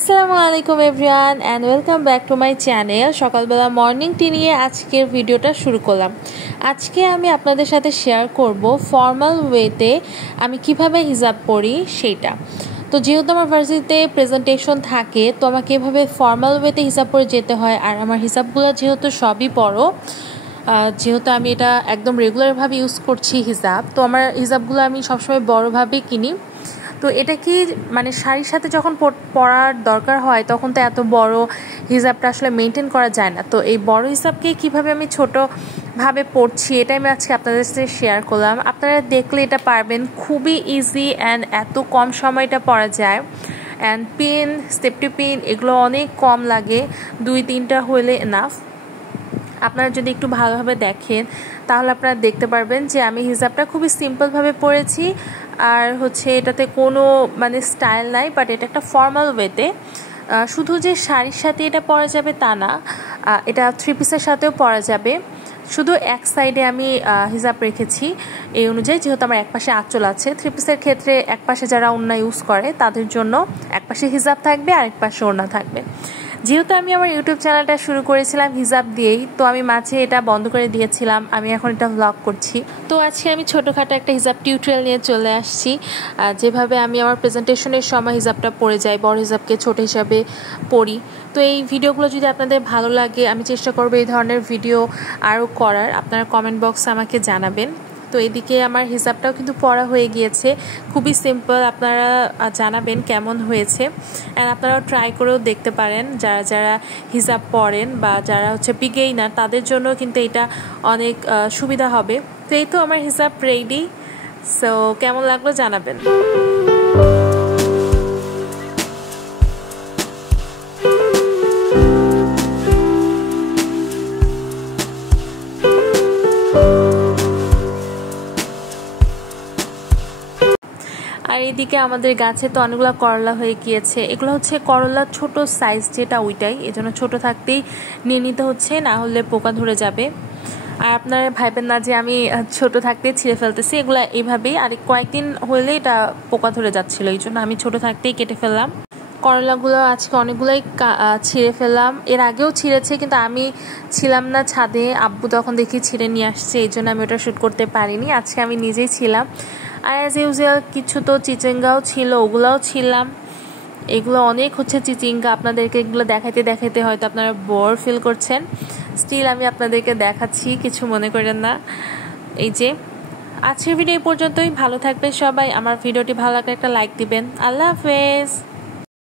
আসসালামু আলাইকুম everyone and welcome back to my channel. সকালবেলা মর্নিং টি নিয়ে আজকের ভিডিওটা শুরু করলাম। আজকে আমি আপনাদের সাথে শেয়ার করব ফর্মাল ওয়েতে আমি কিভাবে হিজাব পরি সেইটা। তো যেহেতু আমার ভার্সিটিতে প্রেজেন্টেশন থাকে, তো আমাকে এভাবে ফর্মাল ওয়েতে হিজাব পরে যেতে হয়। আর আমার হিজাবগুলো যেহেতু সবই বড়, যেহেতু আমি এটা একদম রেগুলারভাবে ইউজ করছি হিজাব, তো আমার হিজাবগুলো আমি সবসময় বড়োভাবেই কিনি। তো এটা কি মানে শাড়ির সাথে যখন পরার দরকার হয় তখন তো এত বড় হিজাবটা আসলে মেনটেন করা যায় না। তো এই বড় হিজাবকে কিভাবে আমি ছোটোভাবে পরছি এটাই আমি আজকে আপনাদের সাথে শেয়ার করলাম। আপনারা দেখলে এটা পারবেন, খুবই ইজি অ্যান্ড এত কম সময়টা পরা যায়। অ্যান্ড পিন, সেফটি পিন এগুলো অনেক কম লাগে, 2-3টা হলে এনাফ। আপনারা যদি একটু ভালোভাবে দেখেন তাহলে আপনারা দেখতে পারবেন যে আমি হিজাবটা খুবই সিম্পলভাবে পরেছি। আর এটাতে কোনো মানে স্টাইল নাই, বাট এটা একটা ফর্মাল ওয়েতে। শুধু যে শাড়ির সাথে এটা পরা যাবে তা না, এটা 3 পিসের সাথেও পরা যাবে। শুধু এক সাইডে আমি হিজাব রেখেছি এই অনুযায়ী, যেহেতু আমার একপাশে আঁচল আছে। 3 পিসের ক্ষেত্রে একপাশে যারা ওড়না ইউজ করে তাদের জন্য একপাশে হিজাব থাকবে আর একপাশে ওড়না থাকবে। যেহেতু আমি আমার ইউটিউব চ্যানেলটা শুরু করেছিলাম হিজাব দিয়েই, তো আমি মাঝে এটা বন্ধ করে দিয়েছিলাম। আমি এখন এটা ভ্লগ করছি। তো আজকে আমি ছোটোখাটো একটা হিজাব টিউটোরিয়াল নিয়ে চলে আসছি, যেভাবে আমি আমার প্রেজেন্টেশনের সময় হিজাবটা পরে যাই, বড় হিজাবকে ছোট হিসাবে পরি। তো এই ভিডিওগুলো যদি আপনাদের ভালো লাগে, আমি চেষ্টা করবো এই ধরনের ভিডিও আরও করার। আপনারা কমেন্ট বক্সে আমাকে জানাবেন। তো এদিকে আমার হিজাবটাও কিন্তু পরা হয়ে গিয়েছে, খুবই সিম্পল। আপনারা জানাবেন কেমন হয়েছে, অ্যান্ড আপনারাও ট্রাই করেও দেখতে পারেন। যারা যারা হিজাব পরেন বা যারা বিগিনার তাদের জন্য কিন্তু এটা অনেক সুবিধা হবে। তো এই তো আমার হিজাব রেডি। সো কেমন লাগলো জানাবেন। আর এদিকে আমাদের গাছে তো অনেকগুলো করলা হয়ে গিয়েছে। এগুলো করলার ছোট সাইজ যেটা, ওইটাই, এজন্য ছোট থাকতেই নিয়ে নিতে হচ্ছে, না হলে পোকা ধরে যাবে। আর আপনারা ভাইবেন না যে আমি ছোট থাকতেই ছিঁড়ে ফেলতেছি, এগুলো এইভাবেই। আর কয়েকদিন হলে এটা পোকা ধরে যাচ্ছিল, এই জন্য আমি ছোট থাকতেই কেটে ফেললাম। করলাগুলো আজকে অনেকগুলোই ছিঁড়ে ফেললাম। এর আগেও ছিঁড়েছে, কিন্তু আমি ছিলাম না ছাদে, আব্বু তখন দেখি ছিঁড়ে নিয়ে আসছে, এই জন্য আমি ওটা শ্যুট করতে পারিনি। আজকে আমি নিজেই ছিলাম। আর অ্যাজ ইউজুয়াল কিছু তো চিচিঙ্গাও ছিল, ওগুলোও ছিলাম। এগুলো অনেক চিচিঙ্গা, আপনাদেরকে এগুলো দেখাইতে দেখাইতে হয়তো আপনারা বোর ফিল করছেন। স্টিল আমি আপনাদেরকে দেখাচ্ছি, কিছু মনে করেন না। এই যে আজকের ভিডিও এই পর্যন্তই। ভালো থাকবেন সবাই। আমার ভিডিওটি ভালো লাগলে একটা লাইক দিবেন। আল্লাহ হাফেজ।